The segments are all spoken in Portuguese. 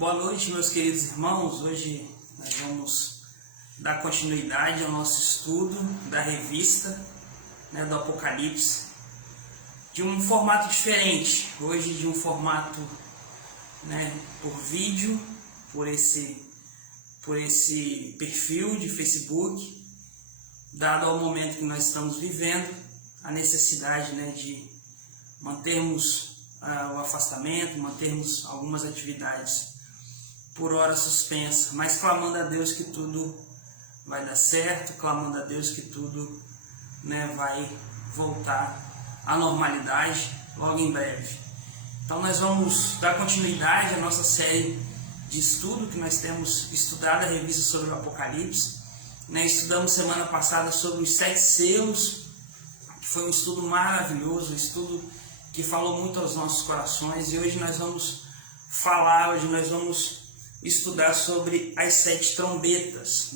Boa noite, meus queridos irmãos. Hoje nós vamos dar continuidade ao nosso estudo da revista do Apocalipse, de um formato diferente. Hoje de um formato por vídeo, por esse perfil de Facebook, dado ao momento que nós estamos vivendo, a necessidade de mantermos o afastamento, mantermos algumas atividades por hora suspensa, mas clamando a Deus que tudo vai dar certo, clamando a Deus que tudo vai voltar à normalidade logo em breve. Então nós vamos dar continuidade à nossa série de estudo que nós temos estudado a revista sobre o Apocalipse. Estudamos semana passada sobre os 7 selos, que foi um estudo maravilhoso, um estudo que falou muito aos nossos corações, e hoje nós vamos estudar sobre as 7 trombetas,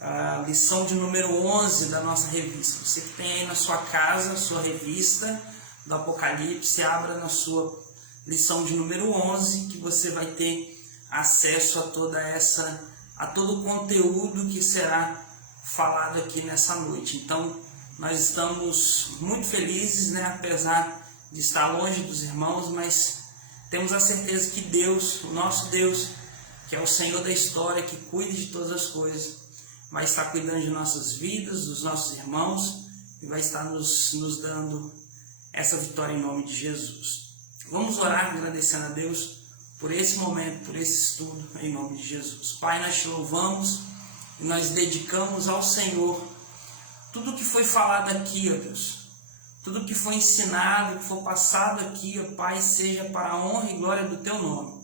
a lição de número 11 da nossa revista. Você que tem aí na sua casa a sua revista do Apocalipse, abra na sua lição de número 11, que você vai ter acesso a todo o conteúdo que será falado aqui nessa noite. Então, nós estamos muito felizes, apesar de estar longe dos irmãos, mas temos a certeza que Deus, o nosso Deus, que é o Senhor da história, que cuida de todas as coisas, vai estar cuidando de nossas vidas, dos nossos irmãos, e vai estar nos dando essa vitória em nome de Jesus. Vamos orar agradecendo a Deus por esse momento, por esse estudo, em nome de Jesus. Pai, nós te louvamos e nós dedicamos ao Senhor tudo que foi falado aqui, ó Deus. Tudo que foi ensinado, que foi passado aqui, ó Pai, seja para a honra e glória do Teu nome.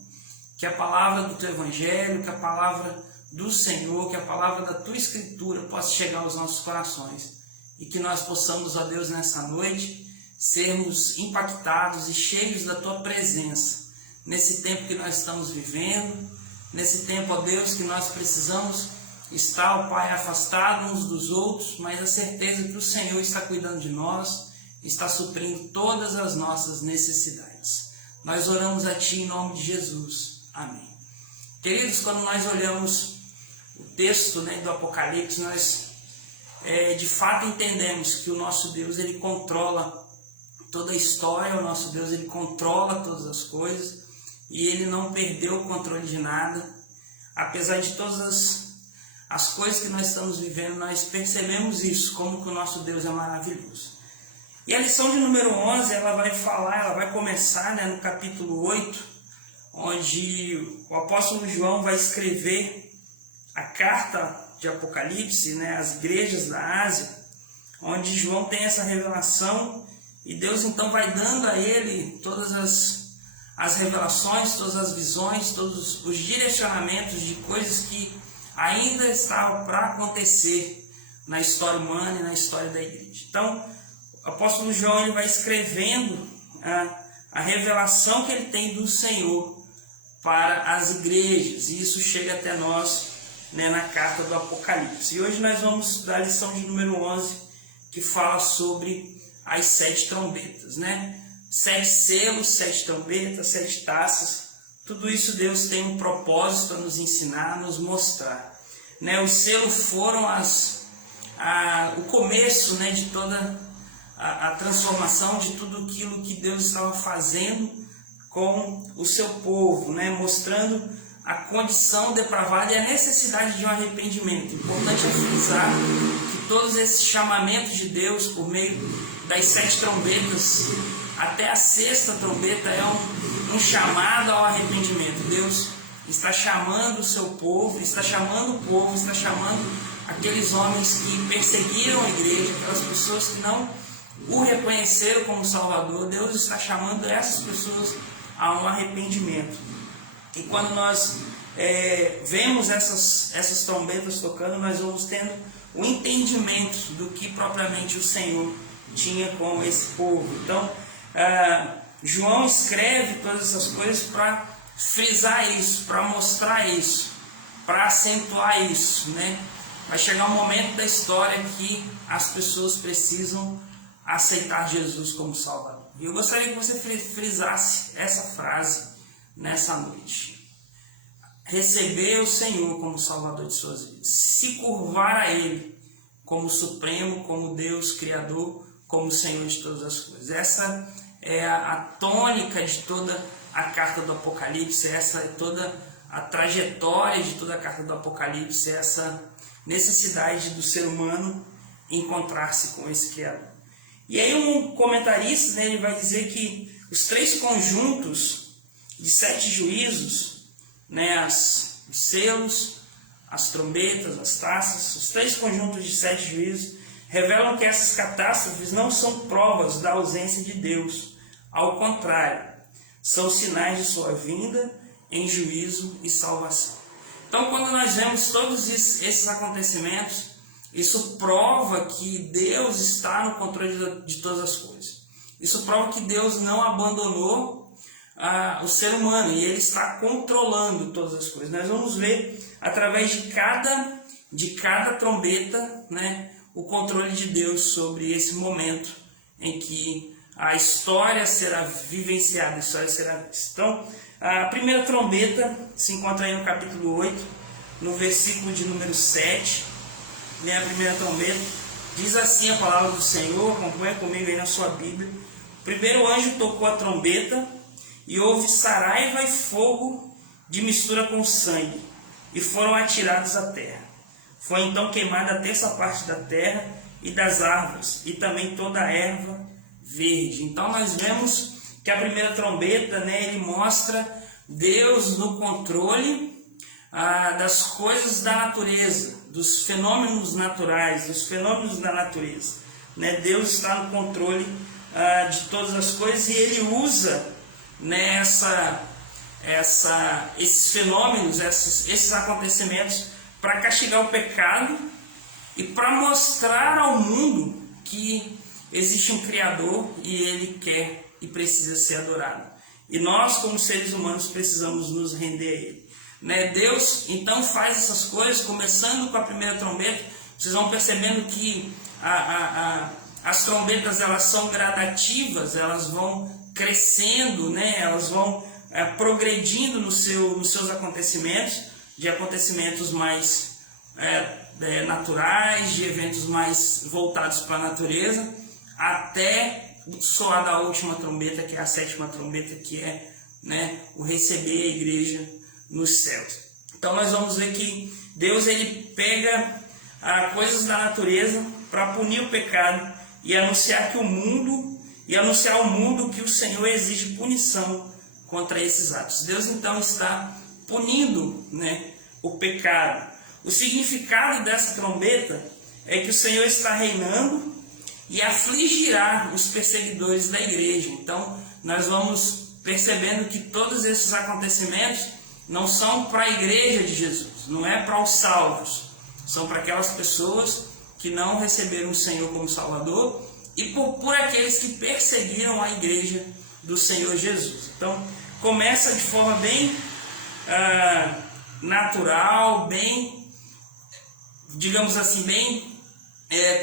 Que a palavra do Teu Evangelho, que a palavra do Senhor, que a palavra da Tua Escritura possa chegar aos nossos corações. E que nós possamos, ó Deus, nessa noite, sermos impactados e cheios da Tua presença. Nesse tempo que nós estamos vivendo, nesse tempo, ó Deus, que nós precisamos estar, ó Pai, afastados uns dos outros, mas a certeza que o Senhor está cuidando de nós, está suprindo todas as nossas necessidades. Nós oramos a Ti em nome de Jesus. Amém. Queridos, quando nós olhamos o texto do Apocalipse, nós de fato entendemos que o nosso Deus, Ele controla toda a história, o nosso Deus, Ele controla todas as coisas, e Ele não perdeu o controle de nada. Apesar de todas as coisas que nós estamos vivendo, nós percebemos isso, como que o nosso Deus é maravilhoso. E a lição de número 11, ela vai começar no capítulo 8, onde o apóstolo João vai escrever a carta de Apocalipse, às igrejas da Ásia, onde João tem essa revelação, e Deus então vai dando a ele todas as revelações, todas as visões, todos os direcionamentos de coisas que ainda estavam para acontecer na história humana e na história da igreja. Então, o apóstolo João ele vai escrevendo a revelação que ele tem do Senhor para as igrejas, e isso chega até nós na carta do Apocalipse. E hoje nós vamos estudar a lição de número 11, que fala sobre as 7 trombetas, 7 selos, 7 trombetas, 7 taças. Tudo isso Deus tem um propósito para nos ensinar, nos mostrar. Os selos foram o começo de toda a transformação de tudo aquilo que Deus estava fazendo com o seu povo, mostrando a condição depravada e a necessidade de um arrependimento. Importante é frisar que todos esses chamamentos de Deus por meio das 7 trombetas até a 6ª trombeta é um chamado ao arrependimento. Deus está chamando o seu povo, está chamando aqueles homens que perseguiram a igreja, aquelas pessoas que não o reconheceram como Salvador. Deus está chamando essas pessoas a um arrependimento. E quando nós vemos essas trombetas tocando, nós vamos tendo o entendimento do que propriamente o Senhor tinha com esse povo. Então, João escreve todas essas coisas para frisar isso, para mostrar isso, para acentuar isso, Vai chegar um momento da história que as pessoas precisam aceitar Jesus como Salvador. E eu gostaria que você frisasse essa frase nessa noite. receber o Senhor como Salvador de suas vidas, se curvar a Ele como Supremo, como Deus Criador, como Senhor de todas as coisas. Essa é a tônica de toda a carta do Apocalipse, essa é toda a trajetória de toda a carta do Apocalipse, essa necessidade do ser humano encontrar-se com esse Criador. E aí um comentarista, né, ele vai dizer que os 3 conjuntos de 7 juízos, né, os selos, as trombetas, as taças, os 3 conjuntos de 7 juízos, revelam que essas catástrofes não são provas da ausência de Deus. Ao contrário, são sinais de sua vinda em juízo e salvação. Então, quando nós vemos todos esses acontecimentos, isso prova que Deus está no controle de todas as coisas. Isso prova que Deus não abandonou o ser humano e Ele está controlando todas as coisas. Nós vamos ver através de cada trombeta, né, o controle de Deus sobre esse momento em que a história será vivenciada, a história será vista. Então, a primeira trombeta se encontra aí no capítulo 8, no versículo de número 7. Né, a primeira trombeta diz assim a palavra do Senhor, acompanha comigo aí na sua Bíblia. O primeiro anjo tocou a trombeta e houve saraiva e fogo de mistura com sangue, e foram atirados à terra. Foi então queimada a terça parte da terra e das árvores, e também toda a erva verde. Então nós vemos que a primeira trombeta, né, ele mostra Deus no controle das coisas da natureza, dos fenômenos naturais, dos fenômenos da natureza. Né? Deus está no controle de todas as coisas e Ele usa, né, esses fenômenos, esses acontecimentos para castigar o pecado e para mostrar ao mundo que existe um Criador e Ele quer e precisa ser adorado. E nós, como seres humanos, precisamos nos render a Ele. Né? Deus então faz essas coisas, começando com a primeira trombeta. Vocês vão percebendo que as trombetas, elas são gradativas, elas vão crescendo, né? Elas vão progredindo nos seus acontecimentos, de acontecimentos mais naturais, de eventos mais voltados para a natureza, até soar da última trombeta, que é a 7ª trombeta, que é, né, o receber a igreja nos céus. Então nós vamos ver que Deus, ele pega coisas da natureza para punir o pecado e anunciar ao mundo que o Senhor exige punição contra esses atos. Deus então está punindo, né, o pecado. O significado dessa trombeta é que o Senhor está reinando e afligirá os perseguidores da igreja. Então nós vamos percebendo que todos esses acontecimentos não são para a igreja de Jesus, não é para os salvos, são para aquelas pessoas que não receberam o Senhor como Salvador e por aqueles que perseguiram a igreja do Senhor Jesus. Então começa de forma bem natural, bem, digamos assim, bem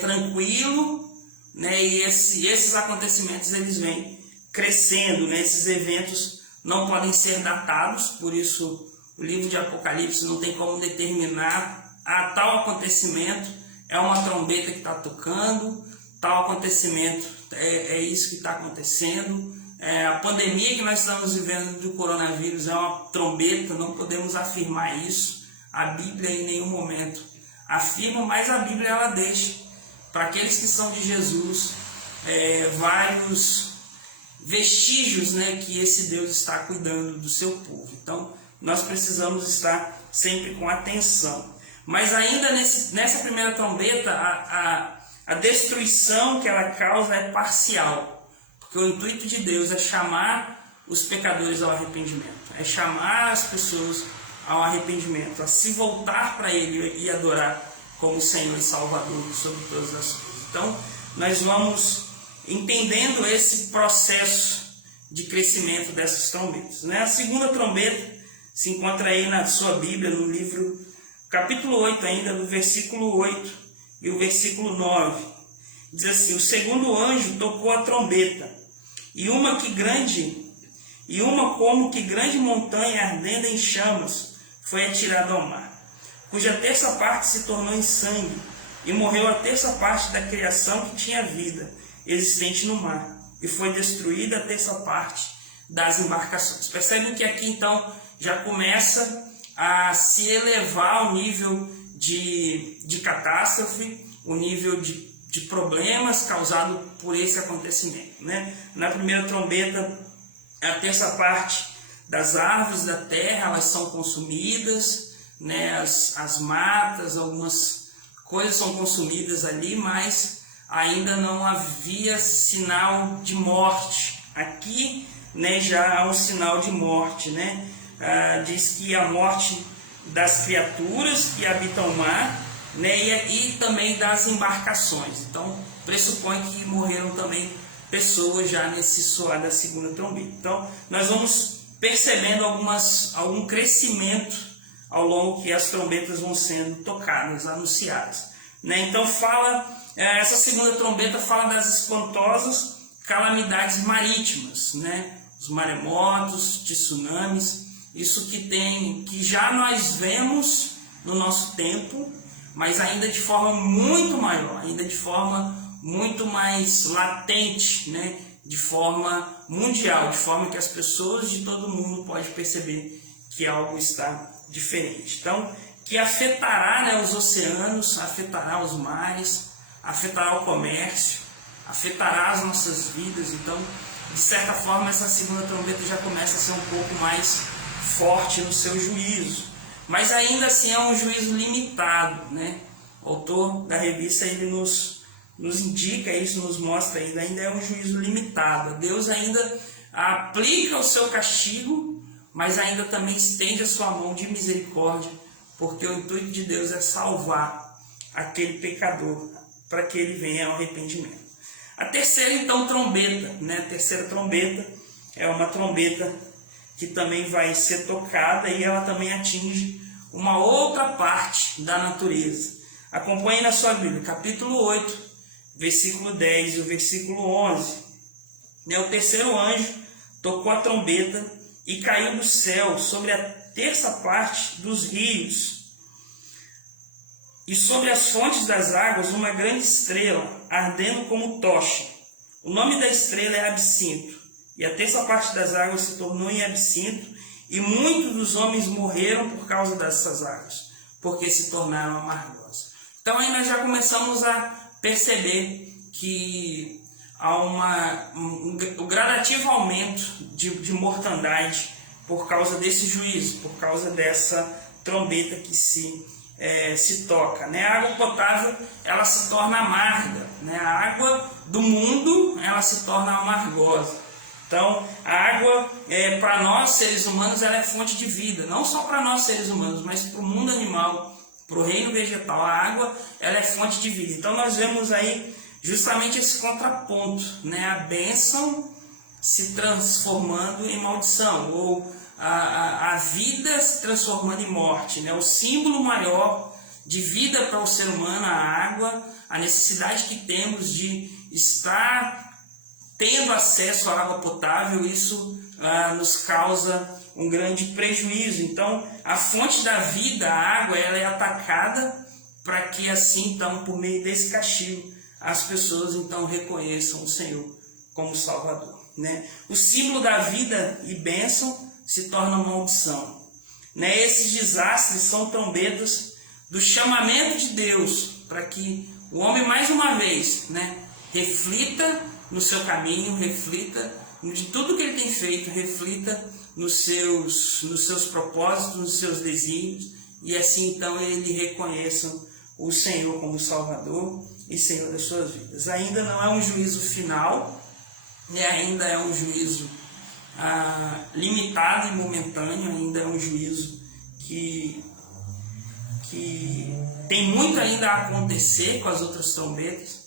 tranquilo, né? E esses acontecimentos, eles vêm crescendo, né? Esses eventos não podem ser datados, por isso o livro de Apocalipse não tem como determinar tal acontecimento é uma trombeta que está tocando, tal acontecimento é isso que está acontecendo. A pandemia que nós estamos vivendo do coronavírus é uma trombeta, não podemos afirmar isso. A Bíblia em nenhum momento afirma, mas a Bíblia ela deixa para aqueles que são de Jesus vários vestígios, né, que esse Deus está cuidando do seu povo. Então nós precisamos estar sempre com atenção. Mas ainda nessa primeira trombeta, a destruição que ela causa é parcial, porque o intuito de Deus é chamar os pecadores ao arrependimento, é chamar as pessoas ao arrependimento, a se voltar para Ele e adorar como Senhor e Salvador sobre todas as coisas. Então nós vamos entendendo esse processo de crescimento dessas trombetas. A segunda trombeta se encontra aí na sua Bíblia, no livro, capítulo 8 ainda, no versículo 8 e o versículo 9. Diz assim: o segundo anjo tocou a trombeta, e uma como que grande montanha ardendo em chamas foi atirado ao mar, cuja terça parte se tornou em sangue, e morreu a terça parte da criação que tinha vida, existente no mar, e foi destruída a terça parte das embarcações. Percebem que aqui então já começa a se elevar o nível de catástrofe, o nível de problemas causado por esse acontecimento, né? Na primeira trombeta, a terça parte das árvores da terra, elas são consumidas, né? As matas, algumas coisas são consumidas ali, mas ainda não havia sinal de morte. Aqui, né, já há um sinal de morte, né? Diz que a morte das criaturas que habitam o mar, né, e também das embarcações. Então, pressupõe que morreram também pessoas já nesse soar da segunda trombeta. Então, nós vamos percebendo algum crescimento ao longo que as trombetas vão sendo tocadas, anunciadas, né? Então, essa segunda trombeta fala das espantosas calamidades marítimas, né? Os maremotos, tsunamis, isso que já nós vemos no nosso tempo, mas ainda de forma muito maior, ainda de forma muito mais latente, né? De forma mundial, de forma que as pessoas de todo mundo podem perceber que algo está diferente. Então, que afetará, né, os oceanos, afetará os mares, afetará o comércio, afetará as nossas vidas. Então, de certa forma, essa segunda trombeta já começa a ser um pouco mais forte no seu juízo, mas ainda assim é um juízo limitado, né? O autor da revista ele nos indica isso, nos mostra ainda é um juízo limitado. Deus ainda aplica o seu castigo, mas ainda também estende a sua mão de misericórdia, porque o intuito de Deus é salvar aquele pecador para que ele venha ao arrependimento. A terceira então trombeta, né? A terceira trombeta é uma trombeta que também vai ser tocada e ela também atinge uma outra parte da natureza. Acompanhe na sua Bíblia, capítulo 8, versículo 10 e o versículo 11. O terceiro anjo tocou a trombeta e caiu do céu sobre a terça parte dos rios e sobre as fontes das águas uma grande estrela, ardendo como tocha. O nome da estrela é Absinto, e a terça parte das águas se tornou em absinto, e muitos dos homens morreram por causa dessas águas, porque se tornaram amargosas. Então aí nós já começamos a perceber que há um gradativo aumento de mortandade por causa desse juízo, por causa dessa trombeta que se toca, né? A água potável ela se torna amarga, né? A água do mundo ela se torna amargosa. Então a água para nós seres humanos ela é fonte de vida, não só para nós seres humanos, mas para o mundo animal, para o reino vegetal. A água ela é fonte de vida. Então nós vemos aí justamente esse contraponto, né? A bênção se transformando em maldição, ou a vida se transformando em morte, né? O símbolo maior de vida para o ser humano, a água, a necessidade que temos de estar tendo acesso à água potável, isso nos causa um grande prejuízo. Então, a fonte da vida, a água, ela é atacada para que assim, então, por meio desse castigo, as pessoas então reconheçam o Senhor como Salvador, né? O símbolo da vida e bênção se torna maldição, né? Esses desastres são trombetas do chamamento de Deus para que o homem mais uma vez, né, reflita no seu caminho, reflita de tudo que ele tem feito, reflita nos seus propósitos, nos seus desígnios, e assim então ele reconheça o Senhor como Salvador e Senhor das suas vidas. Ainda não é um juízo final, né? Ainda é um juízo limitado e momentâneo, ainda é um juízo que tem muito ainda a acontecer com as outras trombetas,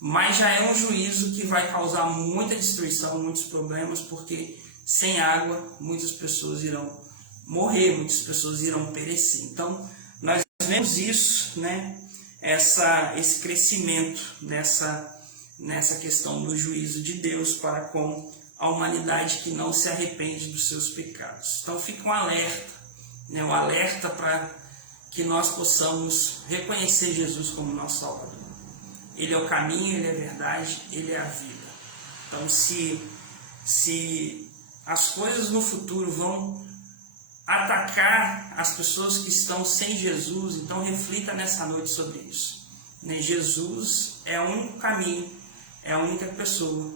mas já é um juízo que vai causar muita destruição, muitos problemas, porque sem água muitas pessoas irão morrer, muitas pessoas irão perecer. Então nós vemos isso, né? Esse crescimento nessa questão do juízo de Deus para com a humanidade que não se arrepende dos seus pecados. Então fica um alerta, né, o alerta para que nós possamos reconhecer Jesus como nosso Salvador. Ele é o caminho, Ele é a verdade, Ele é a vida. Então, se as coisas no futuro vão atacar as pessoas que estão sem Jesus, então reflita nessa noite sobre isso. Né? Jesus é o único caminho, é a única pessoa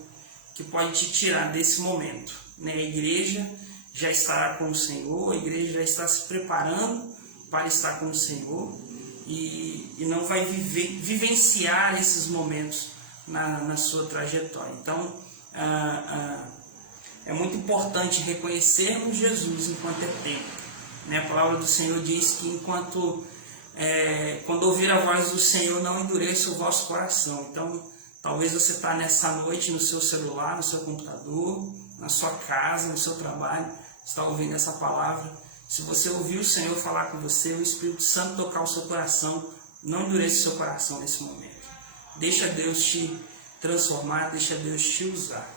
que pode te tirar desse momento. Né? A igreja já estará com o Senhor, a igreja já está se preparando para estar com o Senhor e não vai vivenciar esses momentos na sua trajetória. Então, é muito importante reconhecermos Jesus enquanto é tempo. Né? A palavra do Senhor diz que quando ouvir a voz do Senhor, não endureça o vosso coração. Então, talvez você está nessa noite no seu celular, no seu computador, na sua casa, no seu trabalho, está ouvindo essa palavra. Se você ouvir o Senhor falar com você, o Espírito Santo tocar o seu coração, não endureça o seu coração nesse momento. Deixa Deus te transformar, deixa Deus te usar.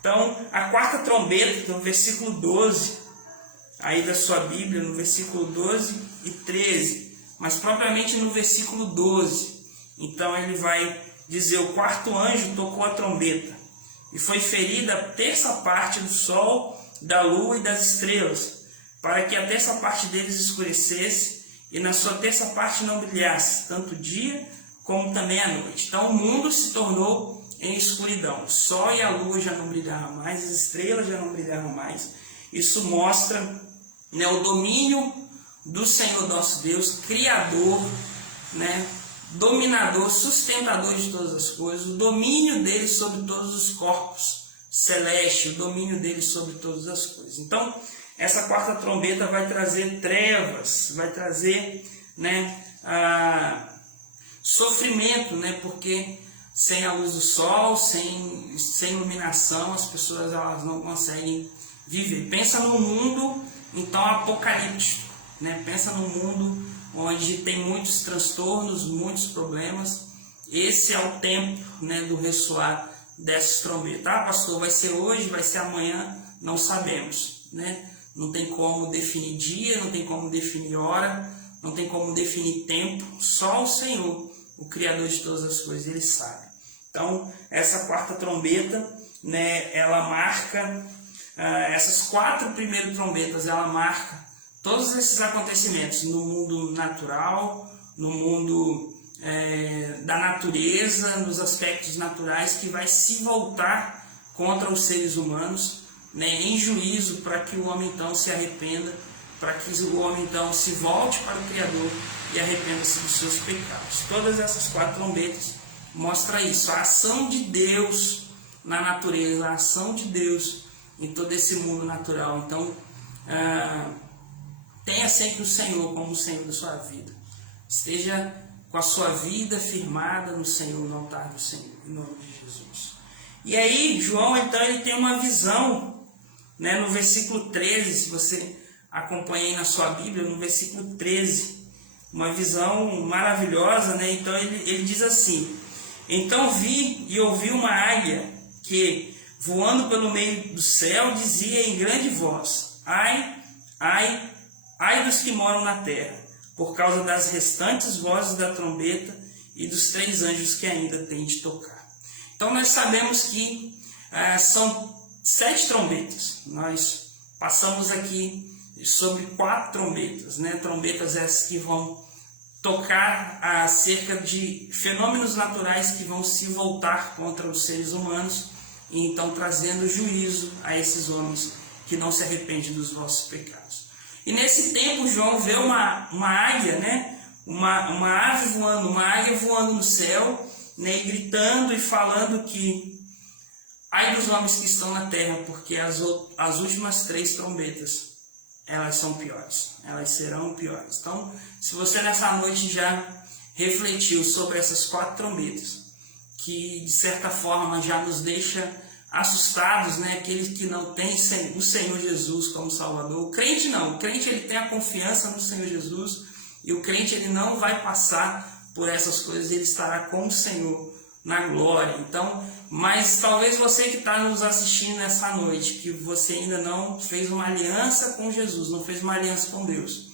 Então, a quarta trombeta, no versículo 12, aí da sua Bíblia, no versículo 12 e 13, mas propriamente no versículo 12. Então, ele vai dizer: o quarto anjo tocou a trombeta, e foi ferida a terça parte do sol, da lua e das estrelas, para que a terça parte deles escurecesse, e na sua terça parte não brilhasse, tanto o dia como também a noite. Então, o mundo se tornou em escuridão. O sol e a lua já não brilhavam mais, as estrelas já não brilhavam mais. Isso mostra, né, o domínio do Senhor nosso Deus, Criador, né, dominador, sustentador de todas as coisas, o domínio dele sobre todos os corpos celestes, o domínio dele sobre todas as coisas. Então, essa quarta trombeta vai trazer trevas, vai trazer, né, sofrimento, né, porque sem a luz do sol, sem iluminação, as pessoas elas não conseguem viver. Pensa num mundo, então, apocalíptico, né? Pensa num mundo onde tem muitos transtornos, muitos problemas. Esse é o tempo, né, do ressoar dessas trombetas. Ah, pastor, vai ser hoje, vai ser amanhã? Não sabemos, né? Não tem como definir dia, não tem como definir hora, não tem como definir tempo. Só o Senhor, o Criador de todas as coisas, Ele sabe. Então, essa quarta trombeta, né, ela marca, essas quatro primeiras trombetas, ela marca todos esses acontecimentos no mundo natural, no mundo da natureza, nos aspectos naturais, que vai se voltar contra os seres humanos, né, em juízo, para que o homem então se arrependa, para que o homem então se volte para o Criador e arrependa-se dos seus pecados. Todas essas quatro trombetas mostram isso, a ação de Deus na natureza, a ação de Deus em todo esse mundo natural. Então, tenha sempre o Senhor como o Senhor da sua vida. Esteja com a sua vida firmada no Senhor, no altar do Senhor, em nome de Jesus. E aí, João, então, ele tem uma visão, né, no versículo 13, se você acompanha aí na sua Bíblia, no versículo 13, uma visão maravilhosa, né? Então, ele diz assim: então vi e ouvi uma águia que, voando pelo meio do céu, dizia em grande voz: ai, ai, ai dos que moram na terra, por causa das restantes vozes da trombeta e dos 3 anjos que ainda têm de tocar. Então nós sabemos que são 7 trombetas. Nós passamos aqui sobre 4 trombetas, né? Trombetas essas que vão tocar acerca de fenômenos naturais que vão se voltar contra os seres humanos e então trazendo juízo a esses homens que não se arrependem dos vossos pecados. E nesse tempo João vê uma águia, né? uma ave voando, uma águia voando no céu, né? E gritando e falando que ai dos homens que estão na terra, porque as últimas 3 trombetas elas são piores, elas serão piores. Então, se você nessa noite já refletiu sobre essas 4 trombetas, que de certa forma já nos deixa assustados, né? Aqueles que não têm o Senhor Jesus como Salvador. O crente não, o crente ele tem a confiança no Senhor Jesus, e o crente ele não vai passar por essas coisas, ele estará com o Senhor na glória. Então, mas talvez você que está nos assistindo nessa noite, que você ainda não fez uma aliança com Jesus, não fez uma aliança com Deus,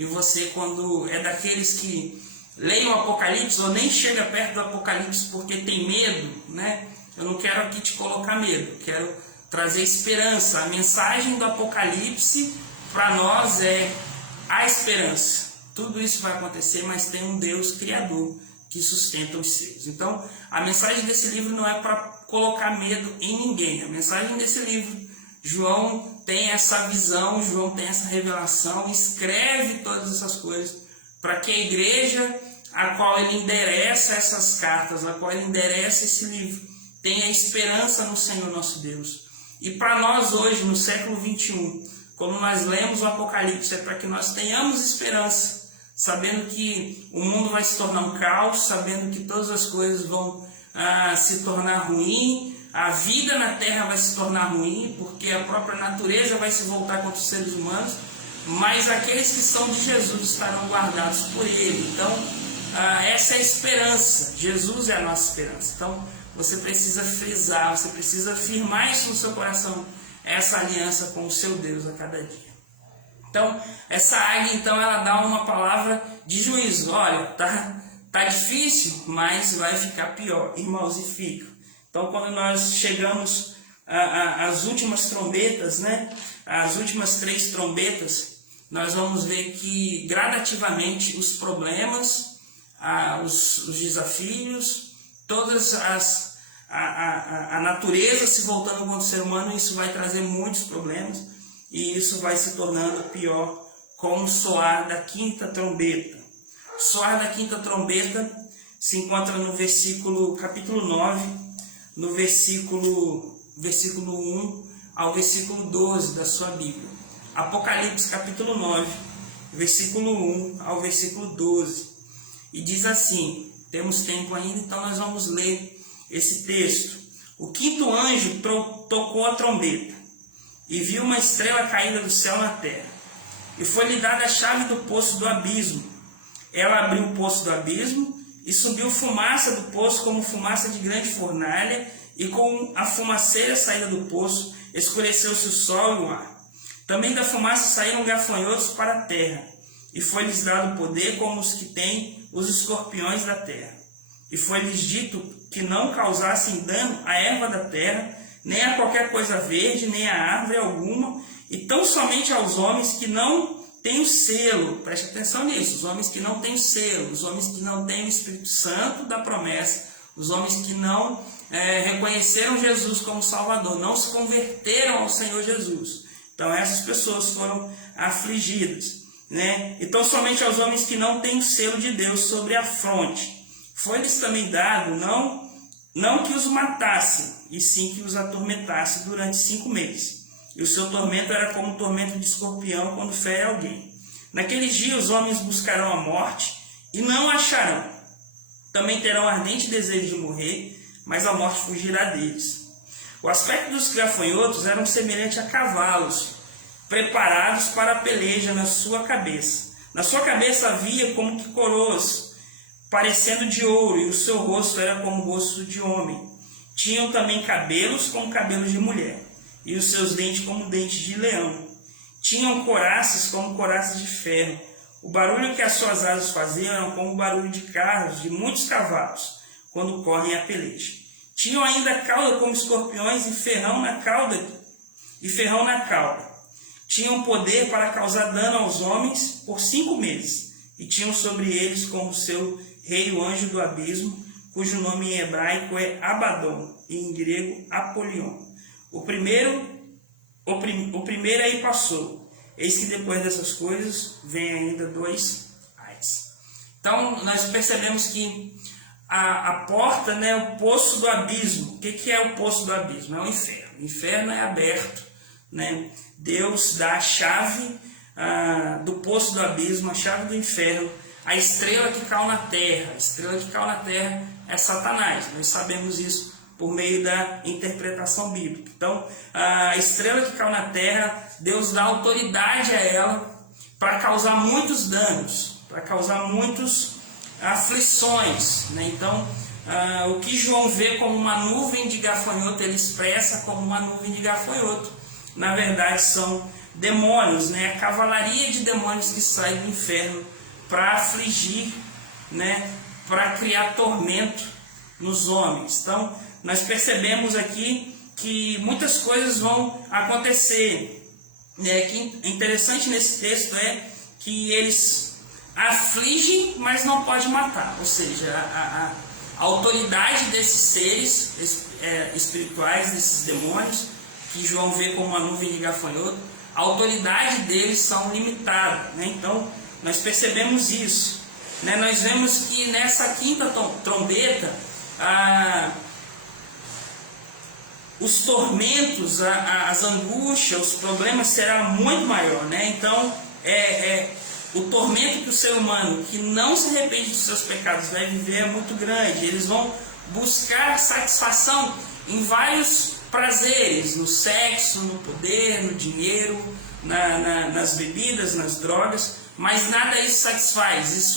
E você, quando é daqueles que leem o Apocalipse ou nem chega perto do Apocalipse porque tem medo, né? Eu não quero aqui te colocar medo, quero trazer esperança. A mensagem do Apocalipse para nós é a esperança. Tudo isso vai acontecer, mas tem um Deus criador que sustenta os seus. Então, a mensagem desse livro não é para colocar medo em ninguém. A mensagem desse livro, João tem essa visão, João tem essa revelação, escreve todas essas coisas para que a igreja a qual ele endereça essas cartas, a qual ele endereça esse livro, tenha esperança no Senhor nosso Deus. E para nós hoje, no século 21, como nós lemos o Apocalipse, é para que nós tenhamos esperança, sabendo que o mundo vai se tornar um caos, sabendo que todas as coisas vão se tornar ruim, a vida na terra vai se tornar ruim, porque a própria natureza vai se voltar contra os seres humanos, mas aqueles que são de Jesus estarão guardados por Ele. Então, essa é a esperança. Jesus é a nossa esperança. Então, você precisa frisar, você precisa afirmar isso no seu coração, essa aliança com o seu Deus a cada dia. Então, essa águia, então, ela dá uma palavra de juízo. Olha, tá difícil, mas vai ficar pior. Irmãos, e fica. Então, quando nós chegamos às últimas trombetas, né? As últimas 3 trombetas, nós vamos ver que gradativamente os problemas, os desafios, todas a natureza se voltando contra o ser humano, isso vai trazer muitos problemas e isso vai se tornando pior com o soar da 5ª trombeta. O soar da 5ª trombeta se encontra no capítulo 9, no versículo 1 ao versículo 12 da sua Bíblia. Apocalipse capítulo 9, versículo 1 ao versículo 12. E diz assim, temos tempo ainda, então nós vamos ler esse texto. O 5º anjo tocou a trombeta, e viu uma estrela caída do céu na terra. E foi-lhe dada a chave do poço do abismo. Ela abriu o poço do abismo, e subiu fumaça do poço como fumaça de grande fornalha, e com a fumaceira saída do poço, escureceu-se o sol e o ar. Também da fumaça saíram gafanhotos para a terra, e foi-lhes dado poder como os que têm os escorpiões da terra. E foi-lhes dito que não causassem dano à erva da terra, nem a qualquer coisa verde, nem a árvore alguma, e tão somente aos homens que não têm o selo. Preste atenção nisso, os homens que não têm o selo, os homens que não têm o Espírito Santo da promessa, os homens que não reconheceram Jesus como Salvador, não se converteram ao Senhor Jesus. Então essas pessoas foram afligidas, né? Então somente aos homens que não têm o selo de Deus sobre a fronte. Foi-lhes também dado não que os matassem, e sim que os atormentasse durante 5 meses. E o seu tormento era como o tormento de escorpião quando fere alguém. Naqueles dias os homens buscarão a morte e não a acharão. Também terão ardente desejo de morrer, mas a morte fugirá deles. O aspecto dos gafanhotos era semelhante a cavalos, preparados para a peleja na sua cabeça. Na sua cabeça havia como que coroas, parecendo de ouro, e o seu rosto era como o rosto de homem. Tinham também cabelos como cabelos de mulher, e os seus dentes como dentes de leão. Tinham coraças como coraças de ferro. O barulho que as suas asas faziam era como o barulho de carros, de muitos cavalos, quando correm a peleja. Tinham ainda cauda como escorpiões e ferrão na cauda. Tinham poder para causar dano aos homens por 5 meses. E tinham sobre eles como seu rei o anjo do abismo, cujo nome em hebraico é Abaddon e em grego Apolion. O primeiro aí passou. Eis que depois dessas coisas vem ainda 2 ais. Então nós percebemos que a porta, né, o poço do abismo. O que é o poço do abismo? É o inferno. O inferno é aberto, né? Deus dá a chave do poço do abismo, a chave do inferno, a estrela que caiu na terra. A estrela que caiu na terra é Satanás. Nós sabemos isso por meio da interpretação bíblica. Então, a estrela que caiu na terra, Deus dá autoridade a ela para causar muitos danos, para causar muitas aflições, né? Então, o que João vê como uma nuvem de gafanhoto, ele expressa como uma nuvem de gafanhoto. Na verdade, são demônios, né? A cavalaria de demônios que sai do inferno para afligir, né? Para criar tormento nos homens. Então, nós percebemos aqui que muitas coisas vão acontecer. Que interessante nesse texto é que eles afligem, mas não pode matar. Ou seja, a autoridade desses seres espirituais, desses demônios, que João vê como uma nuvem de gafanhoto, a autoridade deles são limitadas, né? Então, nós percebemos isso, né? Nós vemos que nessa quinta trombeta, os tormentos, as angústias, os problemas serão muito maior, né? Então, o tormento que o ser humano que não se arrepende dos seus pecados vai viver é muito grande. Eles vão buscar satisfação em vários prazeres, no sexo, no poder, no dinheiro, nas bebidas, nas drogas, mas nada isso satisfaz.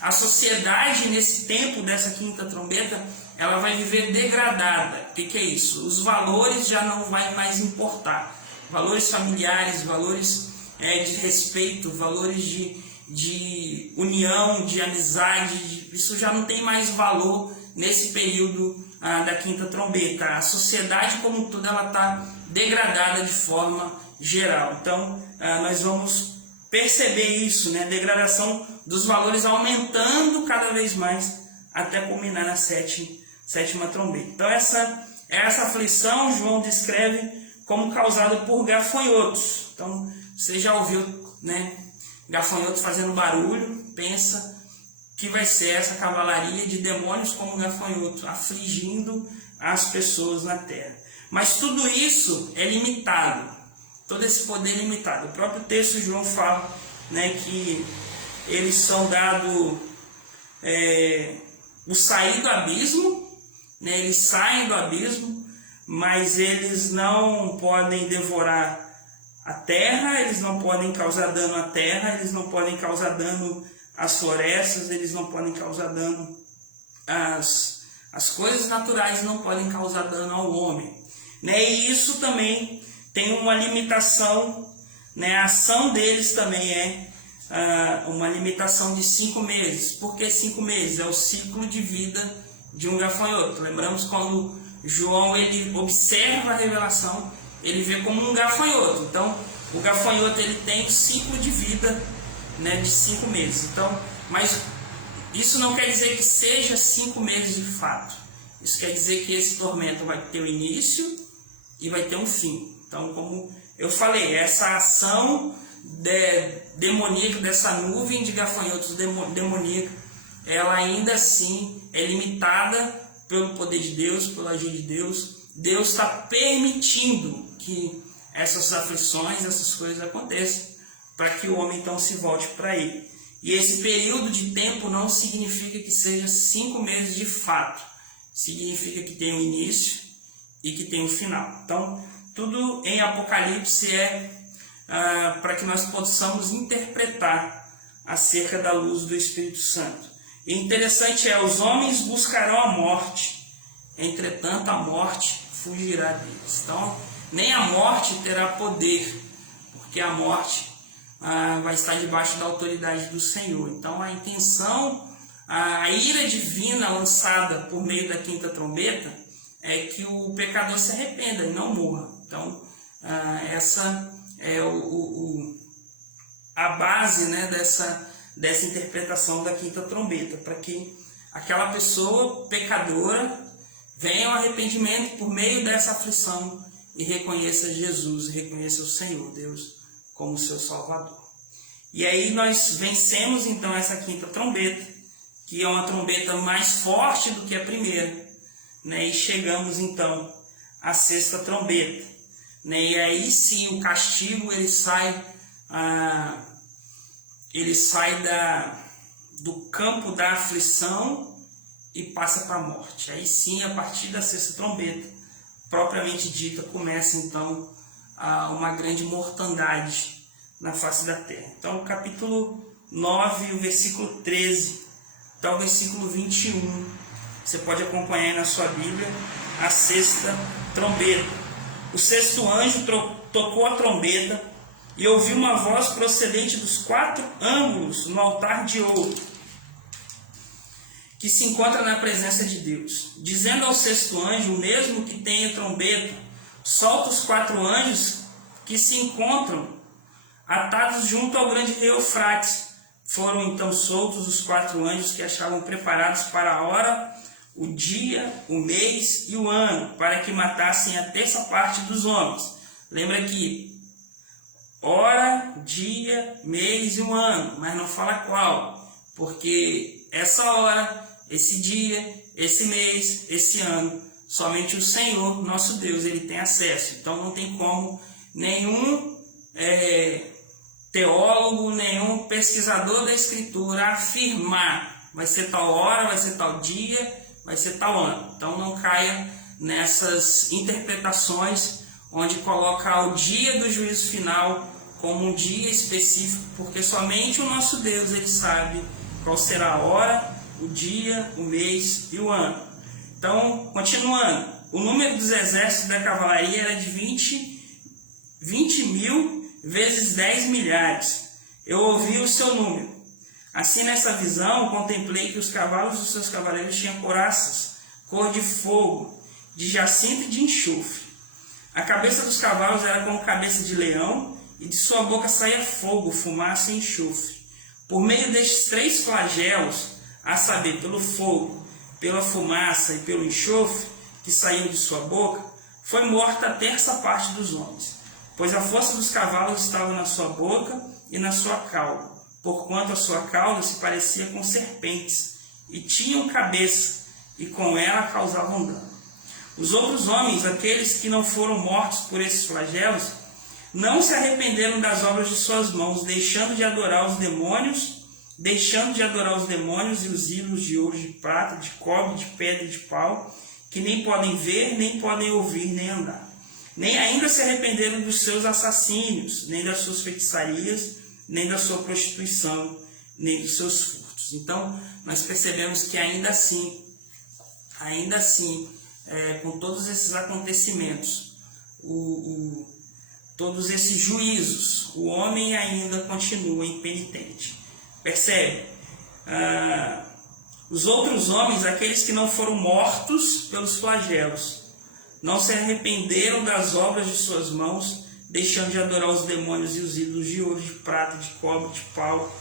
A sociedade nesse tempo dessa quinta trombeta, ela vai viver degradada. O que é isso? Os valores já não vai mais importar. Valores familiares, valores de respeito, valores de união, de amizade, isso já não tem mais valor nesse período da quinta trombeta. A sociedade como um todo está degradada de forma geral. Então, nós vamos perceber isso, né? Degradação dos valores aumentando cada vez mais até culminar na sétima trombeta. Então, essa aflição João descreve como causada por gafanhotos. Então, você já ouviu, né, gafanhoto fazendo barulho? Pensa que vai ser essa cavalaria de demônios como gafanhoto, afligindo as pessoas na terra. Mas tudo isso é limitado, todo esse poder é limitado. O próprio texto de João fala, né, que eles são dados o sair do abismo, né, eles saem do abismo, mas eles não podem devorar a terra, eles não podem causar dano à terra, eles não podem causar dano às florestas, eles não podem causar dano às coisas naturais, não podem causar dano ao homem, né? E isso também tem uma limitação, né? A ação deles também é uma limitação de 5 meses. Por que 5 meses? É o ciclo de vida de um gafanhoto. Lembramos quando João ele observa a revelação, ele vê como um gafanhoto. Então, o gafanhoto ele tem um ciclo de vida, né, de 5 meses. Então, mas isso não quer dizer que seja 5 meses de fato. Isso quer dizer que esse tormento vai ter um início e vai ter um fim. Então, como eu falei, essa ação demoníaca, dessa nuvem de gafanhotos demoníaca, ela ainda assim é limitada pelo poder de Deus, pelo agir de Deus. Deus está permitindo que essas aflições, essas coisas aconteçam, para que o homem então se volte para ele. E esse período de tempo não significa que seja 5 meses de fato, significa que tem um início e que tem um final. Então, tudo em Apocalipse para que nós possamos interpretar acerca da luz do Espírito Santo. E interessante os homens buscarão a morte, entretanto a morte fugirá deles. Então, nem a morte terá poder, porque a morte vai estar debaixo da autoridade do Senhor. Então, a intenção, a ira divina lançada por meio da quinta trombeta é que o pecador se arrependa e não morra. Então, essa é a base, né, dessa interpretação da quinta trombeta, para que aquela pessoa pecadora venha ao arrependimento por meio dessa aflição e reconheça Jesus, reconheça o Senhor Deus como seu Salvador. E aí nós vencemos então essa quinta trombeta, que é uma trombeta mais forte do que a primeira, né? E chegamos então à sexta trombeta, né? E aí sim o castigo ele sai do campo da aflição e passa para a morte. Aí sim, a partir da sexta trombeta, propriamente dita, começa então uma grande mortandade na face da terra. Então, capítulo 9, o versículo 13 até o versículo 21, você pode acompanhar aí na sua Bíblia a sexta trombeta. O sexto anjo tocou a trombeta, E ouvi uma voz procedente dos 4 ângulos no altar de ouro, que se encontra na presença de Deus, dizendo ao 6º anjo, o mesmo que tem a trombeta, solta os 4 anjos que se encontram atados junto ao grande rio Eufrates. Foram então soltos os 4 anjos que achavam preparados para a hora, o dia, o mês e o ano, para que matassem a 1/3 parte dos homens. Lembra que hora, dia, mês e um ano, mas não fala qual, porque essa hora, esse dia, esse mês, esse ano, somente o Senhor, nosso Deus, ele tem acesso. Então não tem como nenhum teólogo, nenhum pesquisador da Escritura afirmar vai ser tal hora, vai ser tal dia, vai ser tal ano. Então não caia nessas interpretações onde coloca o dia do juízo final como um dia específico, porque somente o nosso Deus ele sabe qual será a hora, o dia, o mês e o ano. Então, continuando, o número dos exércitos da cavalaria era de 20 mil vezes 10 milhares. Eu ouvi o seu número. Assim, nessa visão, contemplei que os cavalos dos seus cavaleiros tinham couraças, cor de fogo, de jacinto e de enxofre. A cabeça dos cavalos era como cabeça de leão, e de sua boca saía fogo, fumaça e enxofre. Por meio destes 3 flagelos, a saber, pelo fogo, pela fumaça e pelo enxofre que saíam de sua boca, foi morta a 1/3 parte dos homens, pois a força dos cavalos estava na sua boca e na sua cauda, porquanto a sua cauda se parecia com serpentes, e tinham cabeça, e com ela causavam dano. Os outros homens, aqueles que não foram mortos por esses flagelos, não se arrependeram das obras de suas mãos, deixando de adorar os demônios e os ídolos de ouro, de prata, de cobre, de pedra e de pau, que nem podem ver, nem podem ouvir, nem andar. Nem ainda se arrependeram dos seus assassínios, nem das suas feitiçarias, nem da sua prostituição, nem dos seus furtos. Então, nós percebemos que ainda assim, com todos esses acontecimentos, todos esses juízos, o homem ainda continua impenitente. Percebe? Os outros homens, aqueles que não foram mortos pelos flagelos, não se arrependeram das obras de suas mãos, deixando de adorar os demônios e os ídolos de ouro, de prata, de cobre, de pau,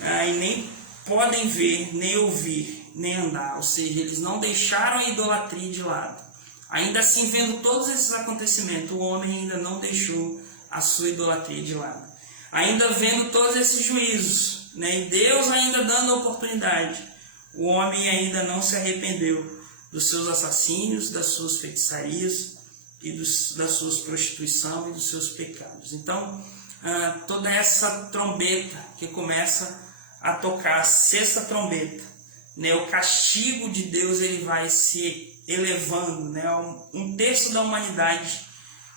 e nem podem ver, nem ouvir, nem andar. Ou seja, eles não deixaram a idolatria de lado. Ainda assim, vendo todos esses acontecimentos, o homem ainda não deixou a sua idolatria de lado. Ainda vendo todos esses juízos, e Deus ainda dando a oportunidade, o homem ainda não se arrependeu dos seus assassínios, das suas feitiçarias e das suas prostituição e dos seus pecados. Então, toda essa trombeta que começa a tocar, a 6ª trombeta, o castigo de Deus ele vai se elevando, 1/3 da humanidade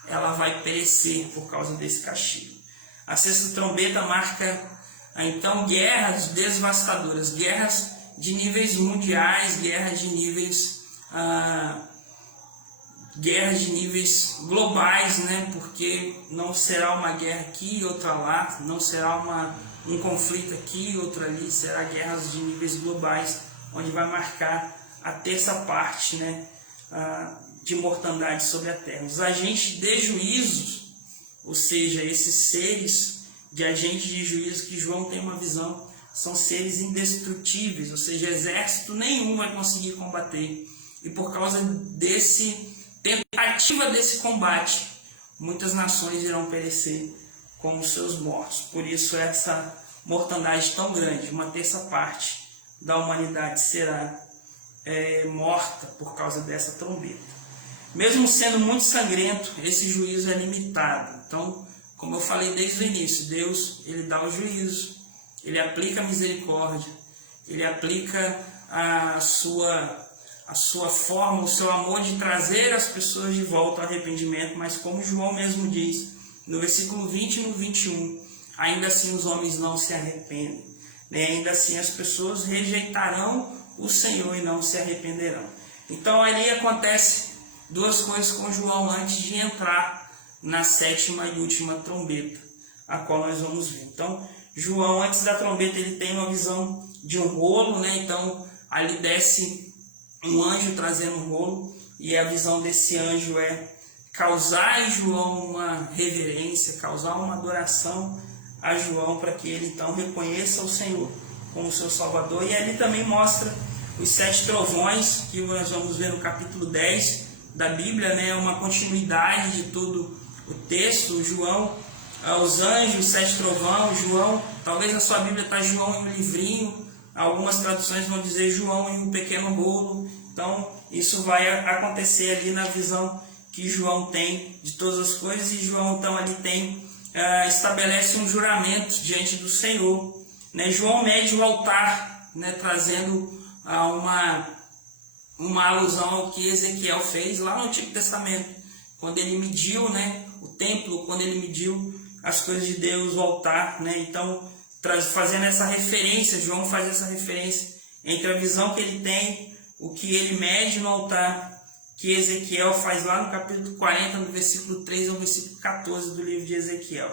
ela vai perecer por causa desse castigo. A 6ª trombeta marca então guerras devastadoras, guerras de níveis mundiais, guerras de níveis globais, porque não será uma guerra aqui e outra lá, não será um conflito aqui e outro ali, será guerras de níveis globais, onde vai marcar a 1/3 parte, de mortandade sobre a terra. Os agentes de juízo, ou seja, esses seres de agentes de juízo que João tem uma visão, são seres indestrutíveis, ou seja, exército nenhum vai conseguir combater. E por causa tentativa desse combate, muitas nações irão perecer como seus mortos. Por isso essa mortandade tão grande, 1/3 parte da humanidade será morta por causa dessa trombeta. Mesmo sendo muito sangrento, esse juízo é limitado. Então, como eu falei desde o início, Deus ele dá o juízo, ele aplica a misericórdia, ele aplica a sua forma, o seu amor de trazer as pessoas de volta ao arrependimento, mas como João mesmo diz, no versículo 20 e no 21, ainda assim os homens não se arrependem, ainda assim as pessoas rejeitarão o Senhor e não se arrependerão. Então ali acontece 2 coisas com João antes de entrar na 7ª e última trombeta. a qual nós vamos ver. Então, João, antes da trombeta, ele tem uma visão de um rolo, né? Então, ali desce um anjo trazendo um rolo, e a visão desse anjo é causar em João uma reverência, causar uma adoração a João, para que ele então reconheça o Senhor como seu Salvador. E ali também mostra os 7 trovões, que nós vamos ver no capítulo 10 da Bíblia, né? Uma continuidade de todo o texto. João, os anjos, 7 trovões, João, talvez na sua Bíblia está João em um livrinho, algumas traduções vão dizer João em um pequeno rolo. Então isso vai acontecer ali na visão que João tem de todas as coisas, e João então ali estabelece um juramento diante do Senhor, né? João mede o altar, né? Trazendo uma alusão ao que Ezequiel fez lá no Antigo Testamento, quando ele mediu, né, o templo, quando ele mediu as coisas de Deus, o altar, né? Então, fazendo essa referência, João faz essa referência entre a visão que ele tem, o que ele mede no altar, que Ezequiel faz lá no capítulo 40, no versículo 3 ao versículo 14 do livro de Ezequiel.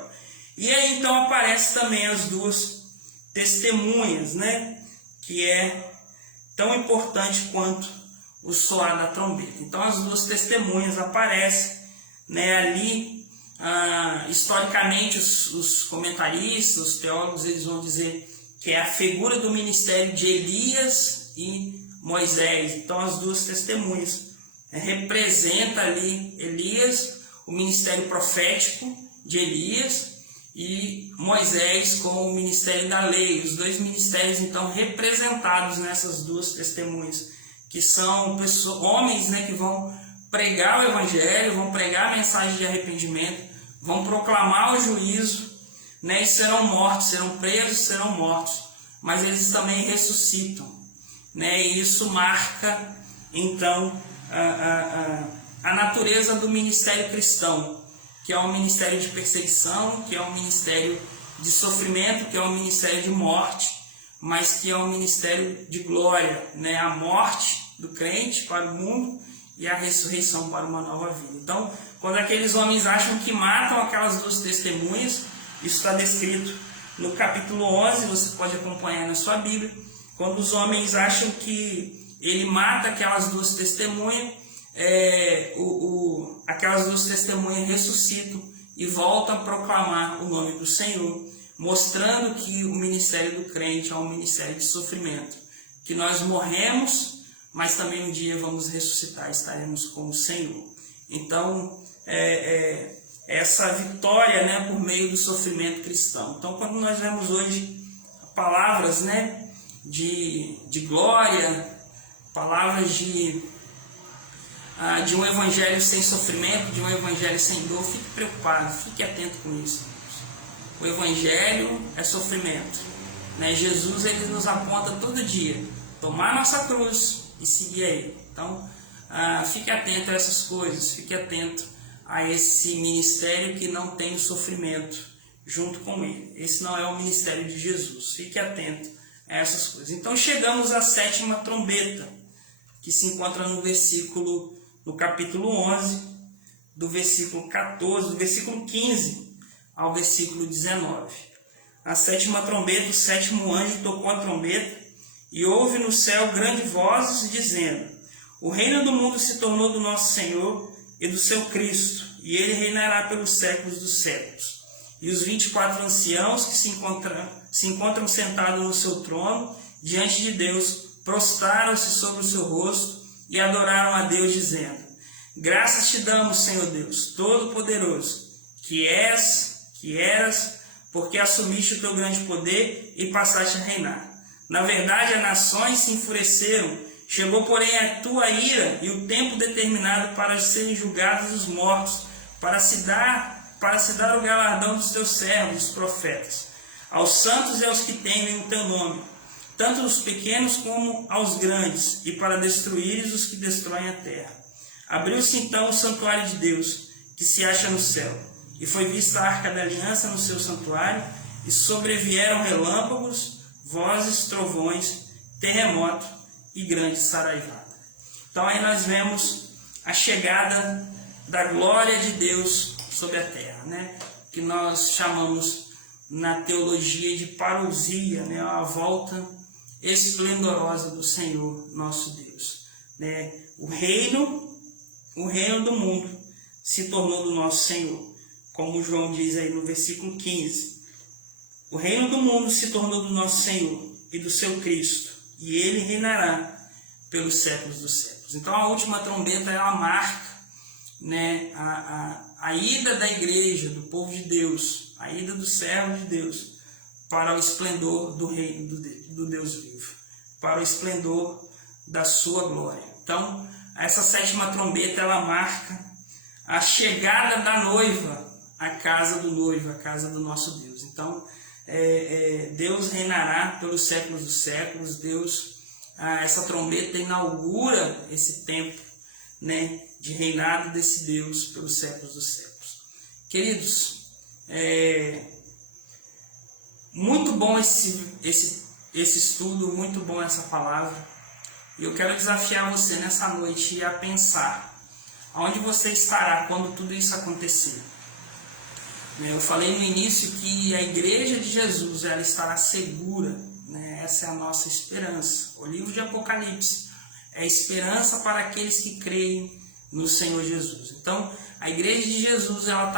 E aí então aparecem também as 2 testemunhas, né? Que é tão importante quanto o soar da trombeta. Então as 2 testemunhas aparecem, né? Ali, historicamente, os comentaristas, os teólogos, eles vão dizer que é a figura do ministério de Elias e Moisés. Então as 2 testemunhas representa ali Elias, o ministério profético de Elias, e Moisés com o ministério da lei. Os 2 ministérios então representados nessas 2 testemunhas, que são homens, né, que vão pregar o evangelho, vão pregar a mensagem de arrependimento, vão proclamar o juízo, né, e serão mortos, serão presos, serão mortos, mas eles também ressuscitam, né? E isso marca então a natureza do ministério cristão, que é um ministério de perseguição, que é um ministério de sofrimento, que é um ministério de morte, mas que é um ministério de glória, né? A morte do crente para o mundo e a ressurreição para uma nova vida. Então, quando aqueles homens acham que matam aquelas 2 testemunhas, isso está descrito no capítulo 11, você pode acompanhar na sua Bíblia. Quando os homens acham que ele mata aquelas 2 testemunhas, aquelas 2 testemunhas ressuscitam e voltam a proclamar o nome do Senhor, mostrando que o ministério do crente é um ministério de sofrimento, que nós morremos, mas também um dia vamos ressuscitar, estaremos com o Senhor. Então, essa vitória, né, por meio do sofrimento cristão. Então, quando nós vemos hoje palavras, né, de glória, palavras de um evangelho sem sofrimento, de um evangelho sem dor, fique preocupado, fique atento com isso. O evangelho é sofrimento, né? Jesus, ele nos aponta todo dia, tomar nossa cruz e seguir a Ele. Então, fique atento a essas coisas, fique atento a esse ministério que não tem o sofrimento junto com Ele. Esse não é o ministério de Jesus, fique atento a essas coisas. Então, chegamos à 7ª trombeta, que se encontra no capítulo 11, do versículo 14, do versículo 15 ao versículo 19. A 7ª trombeta, o 7º anjo tocou a trombeta, e houve no céu grandes vozes dizendo: o reino do mundo se tornou do nosso Senhor e do seu Cristo, e ele reinará pelos séculos dos séculos. E os 24 anciãos que se encontram sentados no seu trono, diante de Deus, prostraram-se sobre o seu rosto e adoraram a Deus, dizendo: graças te damos, Senhor Deus Todo-Poderoso, que eras, porque assumiste o teu grande poder e passaste a reinar. Na verdade, as nações se enfureceram, chegou, porém, a tua ira e o tempo determinado para serem julgados os mortos, para se dar o galardão dos teus servos, os profetas, aos santos e aos que temem o teu nome, tanto os pequenos como aos grandes, e para destruires os que destroem a terra. Abriu-se então o santuário de Deus, que se acha no céu, e foi vista a arca da aliança no seu santuário, e sobrevieram relâmpagos, vozes, trovões, terremoto e grande saraivada. Então aí nós vemos a chegada da glória de Deus sobre a terra, né? Que nós chamamos na teologia de parousia, né, a volta esplendorosa do Senhor nosso Deus, né? O reino do mundo se tornou do nosso Senhor, como João diz aí no versículo 15. O reino do mundo se tornou do nosso Senhor e do seu Cristo, e ele reinará pelos séculos dos séculos. Então a última trombeta, ela marca, né, a ida da igreja, do povo de Deus, a ida dos servos de Deus para o esplendor do reino do Deus vivo, para o esplendor da sua glória. Então essa sétima trombeta, ela marca a chegada da noiva à casa do noivo, à casa do nosso Deus. Então Deus reinará pelos séculos dos séculos. Deus, essa trombeta inaugura esse tempo, né, de reinado desse Deus pelos séculos dos séculos. Queridos, muito bom esse estudo, muito bom essa palavra. E eu quero desafiar você nessa noite a pensar aonde você estará quando tudo isso acontecer. Eu falei no início que a igreja de Jesus, ela estará segura, né? Essa é a nossa esperança. O livro de Apocalipse é a esperança para aqueles que creem no Senhor Jesus. Então, a igreja de Jesus, ela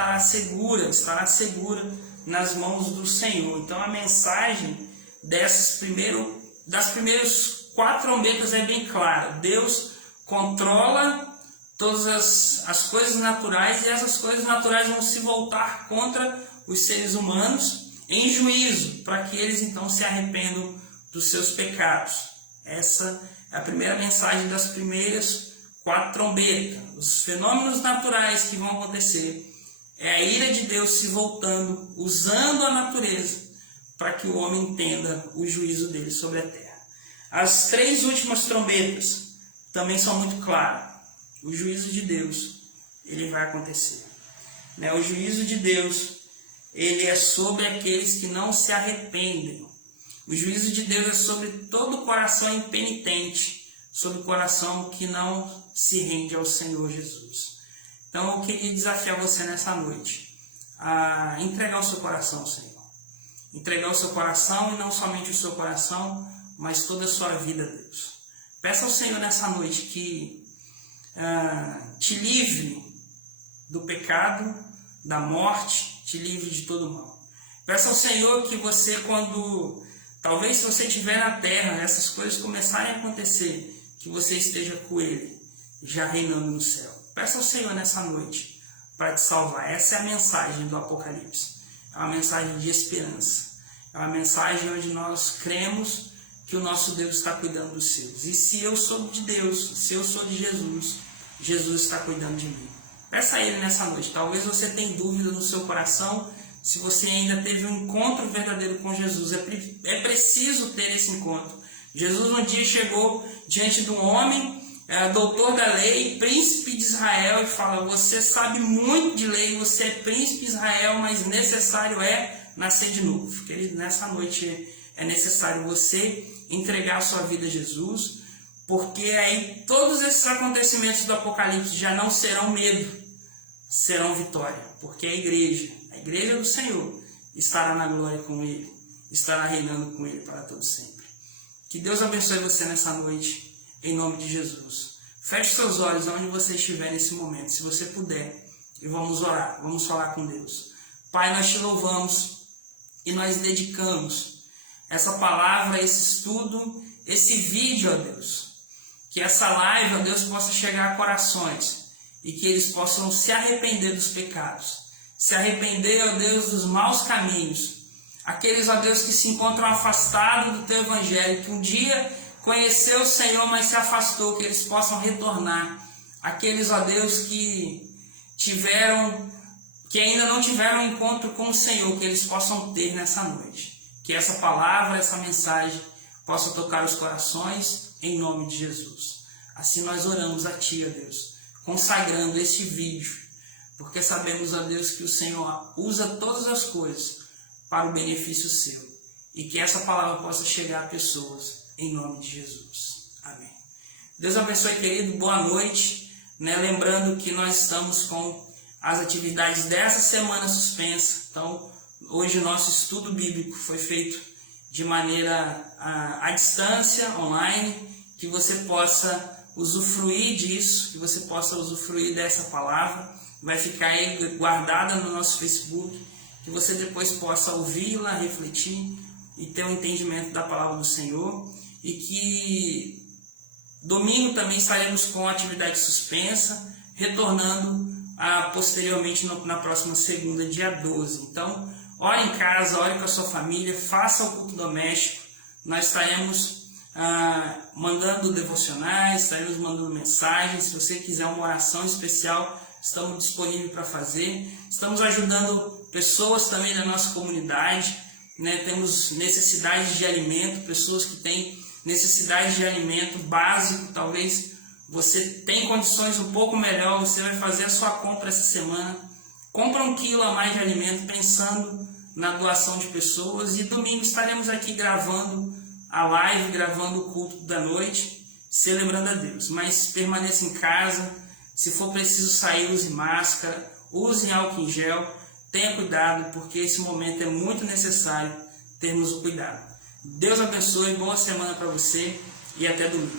estará segura nas mãos do Senhor. Então, a mensagem das primeiras 4 trombetas é bem clara. Deus controla todas as coisas naturais, e essas coisas naturais vão se voltar contra os seres humanos em juízo, para que eles então se arrependam dos seus pecados. Essa é a primeira mensagem das primeiras 4 trombetas. Os fenômenos naturais que vão acontecer é a ira de Deus se voltando, usando a natureza para que o homem entenda o juízo dele sobre a terra. As 3 últimas trombetas também são muito claras. O juízo de Deus, ele vai acontecer, né? O juízo de Deus, ele é sobre aqueles que não se arrependem. O juízo de Deus é sobre todo coração impenitente, sobre o coração que não se rende ao Senhor Jesus. Então eu queria desafiar você nessa noite a entregar o seu coração ao Senhor. Entregar o seu coração, e não somente o seu coração, mas toda a sua vida a Deus. Peça ao Senhor nessa noite que te livre do pecado, da morte, te livre de todo mal. Peça ao Senhor que você, talvez se você estiver na terra, essas coisas começarem a acontecer, que você esteja com Ele, já reinando no céu. Peça ao Senhor nessa noite para te salvar. Essa é a mensagem do Apocalipse. É uma mensagem de esperança. É uma mensagem onde nós cremos que o nosso Deus está cuidando dos seus. E se eu sou de Deus, se eu sou de Jesus, Jesus está cuidando de mim. Peça a Ele nessa noite. Talvez você tenha dúvida no seu coração se você ainda teve um encontro verdadeiro com Jesus. É preciso ter esse encontro. Jesus um dia chegou diante de um homem, doutor da lei, príncipe de Israel, e fala: você sabe muito de lei, você é príncipe de Israel, mas necessário é nascer de novo. Querido, nessa noite é necessário você entregar a sua vida a Jesus, porque aí todos esses acontecimentos do Apocalipse já não serão medo, serão vitória, porque a igreja do Senhor estará na glória com Ele, estará reinando com Ele para todo sempre. Que Deus abençoe você nessa noite, em nome de Jesus. Feche seus olhos onde você estiver nesse momento, se você puder, e vamos orar, vamos falar com Deus. Pai, nós te louvamos e nós dedicamos essa palavra, esse estudo, esse vídeo, ó Deus. Que essa live, ó Deus, possa chegar a corações e que eles possam se arrepender dos pecados. Se arrepender, ó Deus, dos maus caminhos. Aqueles, ó Deus, que se encontram afastados do Teu Evangelho, que um dia conheceu o Senhor, mas se afastou, que eles possam retornar. Aqueles, ó Deus, que ainda não tiveram um encontro com o Senhor, que eles possam ter nessa noite. Que essa palavra, essa mensagem possa tocar os corações, em nome de Jesus. Assim nós oramos a Ti, ó Deus, consagrando este vídeo, porque sabemos, ó Deus, que o Senhor usa todas as coisas para o benefício seu, e que essa palavra possa chegar a pessoas, em nome de Jesus. Amém. Deus abençoe, querido, boa noite, né? Lembrando que nós estamos com as atividades dessa semana suspensa, então Hoje o nosso estudo bíblico foi feito de maneira à distância, online, que você possa usufruir disso, que você possa usufruir dessa palavra. Vai ficar aí guardada no nosso Facebook, que você depois possa ouvi-la, refletir e ter um entendimento da palavra do Senhor. E que domingo também estaremos com a atividade suspensa, retornando posteriormente na próxima segunda, dia 12. Então, ore em casa, ore com a sua família, faça o culto doméstico. Nós estaremos mandando devocionais, estaremos mandando mensagens. Se você quiser uma oração especial, estamos disponíveis para fazer. Estamos ajudando pessoas também da nossa comunidade, né? Temos necessidades de alimento, pessoas que têm necessidade de alimento básico. Talvez você tenha condições um pouco melhor, você vai fazer a sua compra essa semana, compra 1 quilo a mais de alimento, pensando na doação de pessoas. E domingo estaremos aqui gravando a live, gravando o culto da noite, celebrando a Deus. Mas permaneça em casa, se for preciso sair, use máscara, use álcool em gel, tenha cuidado, porque esse momento é muito necessário termos o cuidado. Deus abençoe, boa semana para você e até domingo.